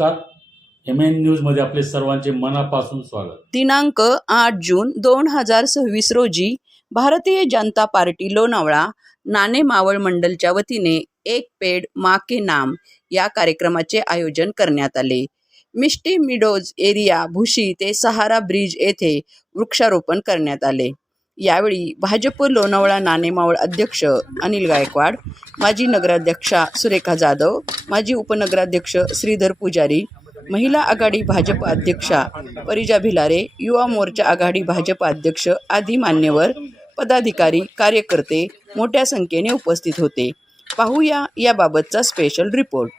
नमस्कार. MN news मध्ये आपले सर्वांचे मनापासून स्वागत. दिनांक 8 जून 2026 रोजी भारतीय जनता पार्टी लोणावळा नाणे मावळ मंडलच्या वतीने एक पेड़ माँ के नाम या कार्यक्रमाचे आयोजन करण्यात आले. मिष्टी मिडोज एरिया भुशी ते सहारा ब्रिज येथे वृक्षारोपण करण्यात आले. यावेळी भाजप लोणावळा नाणे मावळ अध्यक्ष अनिल गायकवाड, माजी नगराध्यक्षा सुरेखा जाधव, माजी उपनगराध्यक्ष श्रीधर पुजारी, महिला आघाडी भाजप अध्यक्षा परिजा भिलारे, युवा मोर्चा आघाडी भाजप अध्यक्ष आदी मान्यवर पदाधिकारी कार्यकर्ते मोठ्या संख्येने उपस्थित होते. पाहूया याबाबतचा स्पेशल रिपोर्ट.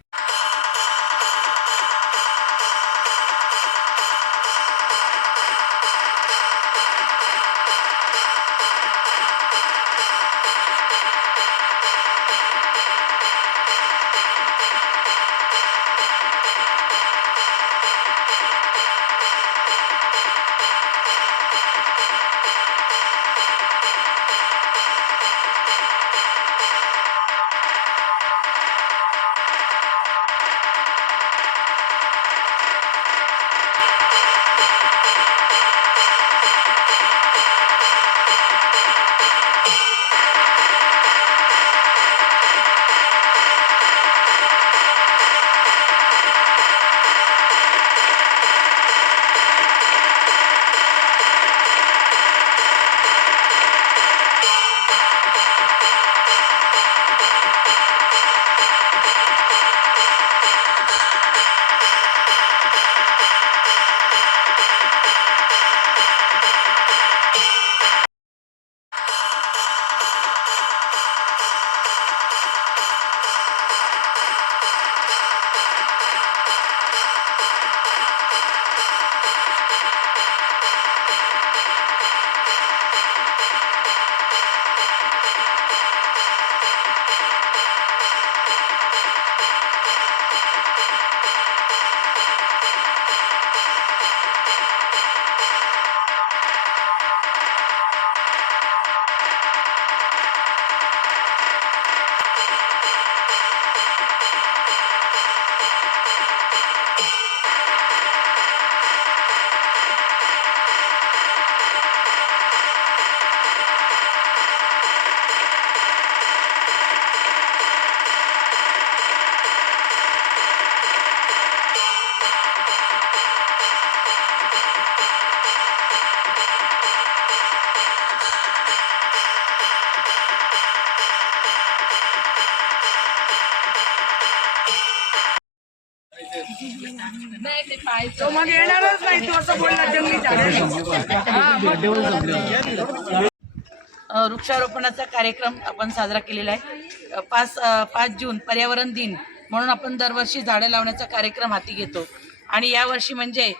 तो मग येणारच नाही. तू असं बोलला जंगली वृक्षारोपणाचा कार्यक्रम आपण साजरा केलेला आहे. 5 जून पर्यावरण दिन म्हणून आपण दरवर्षी झाडे लावण्याचा कार्यक्रम हाती घेतो. आणि यावर्षी म्हणजे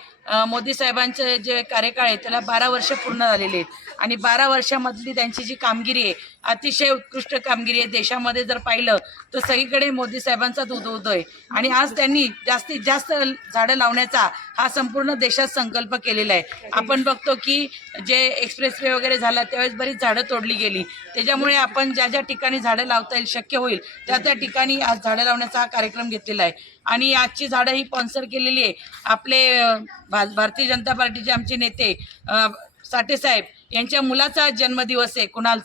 मोदी साहेबांचे जे कार्यकाळ आहे त्याला 12 वर्ष पूर्ण झालेले आहेत. आणि 12 वर्षामधली त्यांची जी कामगिरी आहे अतिशय उत्कृष्ट कामगिरी आहे. देशामध्ये जर पाहिलं तर सगळीकडे मोदी साहेबांचाच उदय आहे. आणि आज त्यांनी जास्तीत जास्त झाडं लावण्याचा हा संपूर्ण देशात संकल्प केलेला आहे. आपण बघतो की जे एक्सप्रेसवे वगैरे झाला त्यावेळेस बरीच झाडं तोडली गेली. त्याच्यामुळे आपण ज्या ज्या ठिकाणी झाडं लावता येईल शक्य होईल त्या त्या ठिकाणी आज झाडं लावण्याचा हा कार्यक्रम घेतलेला आहे. आणि आजची झाडं ही स्पॉन्सर केलेली आहे आपले भारतीय जनता पार्टीचे आमचे नेते साठे साहेब यांच्या मुलाचा जन्मदिवस आहे. कुणाल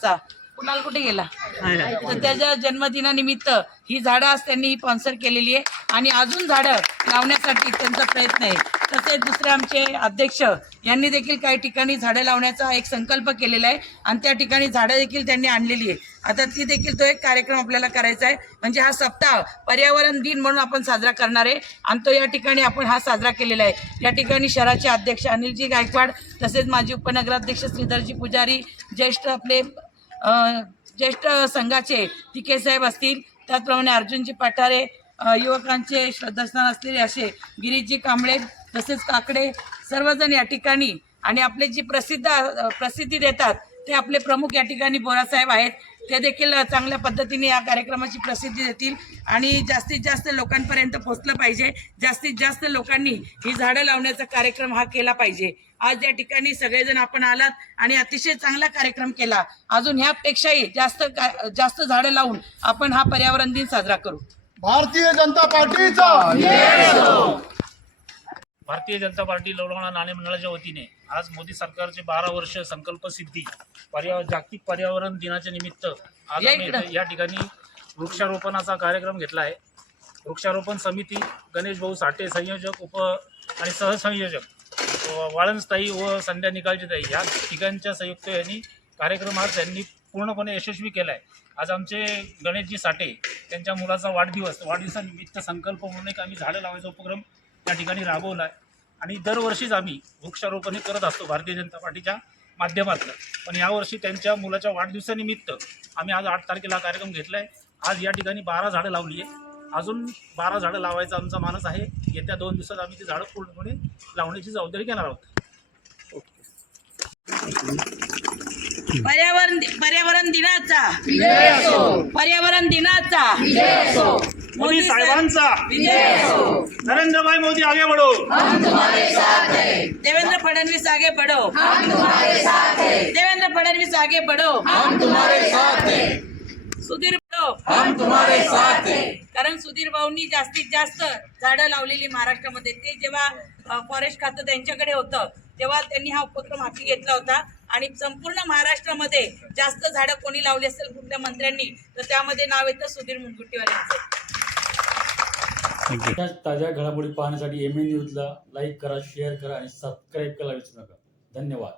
कुठे गेला तर त्याच्या जन्मदिनानिमित्त ही झाडं आज त्यांनी स्पॉन्सर केलेली आहे. आणि अजून झाडं लावण्यासाठी त्यांचा प्रयत्न आहे. तसेच दुसरे आमचे अध्यक्ष यांनी देखील काही ठिकाणी झाडं लावण्याचा एक संकल्प केलेला आहे. आणि त्या ठिकाणी झाडं देखील त्यांनी आणलेली आहे. आता ती देखील तो एक कार्यक्रम आपल्याला करायचा आहे. म्हणजे हा सप्ताह पर्यावरण दिन म्हणून आपण साजरा करणार आहे. आणि तो या ठिकाणी आपण हा साजरा केलेला आहे. या ठिकाणी शहराचे अध्यक्ष अनिलजी गायकवाड, तसेच माजी उपनगराध्यक्ष श्रीधरजी पुजारी, ज्येष्ठ संघाचे TK साहेब असतील, त्याचप्रमाणे अर्जुनजी पठारे, युवकांचे श्रद्धास्थान असलेले असे गिरीशजी कांबळे, तसेच काकडे सर्वजण या ठिकाणी. आणि आपले जी प्रसिद्धी देतात ते आपले प्रमुख या ठिकाणी बोरासाहेब आहेत. ते देखील चांगल्या पद्धतीने या कार्यक्रमाची प्रसिद्धी देतील आणि जास्तीत जास्त लोकांपर्यंत पोहोचलं पाहिजे. जास्तीत जास्त लोकांनी ही झाडं लावण्याचा कार्यक्रम हा केला पाहिजे. आज या ठिकाणी सगळेजण आपण आलात आणि अतिशय चांगला कार्यक्रम केला. अजून ह्यापेक्षाही जास्त झाडं लावून आपण हा पर्यावरण दिन साजरा करू. भारतीय जनता पार्टीचा भारतीय जनता पार्टी लोणावळा नाणे मंडळाच्या वतीने आज मोदी सरकारचे 12 वर्ष संकल्प सिद्धी जागतिक पर्यावरण दिनाच्या निमित्त आज आम्ही या ठिकाणी वृक्षारोपणाचा कार्यक्रम घेतला आहे. वृक्षारोपण समिती गणेश भाऊ साठे संयोजक आणि सहसंयोजक वाळंजताई व संध्या निकालजीताई या ठिकाणच्या संयुक्त यांनी कार्यक्रम आज त्यांनी पूर्णपणे यशस्वी केला आहे. आज आमचे गणेशजी साठे त्यांच्या मुलाचा वाढदिवसानिमित्त संकल्प म्हणून एक आम्ही झाडं लावायचा उपक्रम या ठिकाणी राबवला आहे आणि दरवर्षीच आम्ही वृक्षारोपण करत असतो भारतीय जनता पार्टीच्या माध्यमातून. पण यावर्षी त्यांच्या मुलाच्या वाढदिवसानिमित्त आम्ही आज 8 तारखेला कार्यक्रम घेतला आहे. आज या ठिकाणी 12 झाडं लावली आहे. अजून 12 झाडं लावायचा आमचा मानस आहे. येत्या 2 दिवसात आम्ही ती झाडं पूर्णपणे लावण्याची जबाबदारी घेणार आहोत. पर्यावरण दिनाचा मोदी साहेबांचा नरेंद्रभाई मोदी आगे बढ़ो, देवेंद्र फडणवीस आगे बढ़ो, देवेंद्र फडणवीस आगे बढ़ो, सुधीर कारण सुधीर भाऊंनी जास्तीत जास्त झाडं लावलेली महाराष्ट्रामध्ये. ते जेव्हा फॉरेस्ट खातं त्यांच्याकडे होतं तेव्हा त्यांनी हा उपक्रम हाती घेतला होता आणि संपूर्ण महाराष्ट्रामध्ये जास्त झाडं कोणी लावली असेल कुठल्या मंत्र्यांनी तर त्यामध्ये नाव येतं सुधीर मुनगंटीवार यांचं. अशाच ताज्या घडामोडी पाहण्यासाठी MN न्यूजला लाईक करा, शेअर करा आणि सबस्क्राईब करायला विसरू नका. धन्यवाद.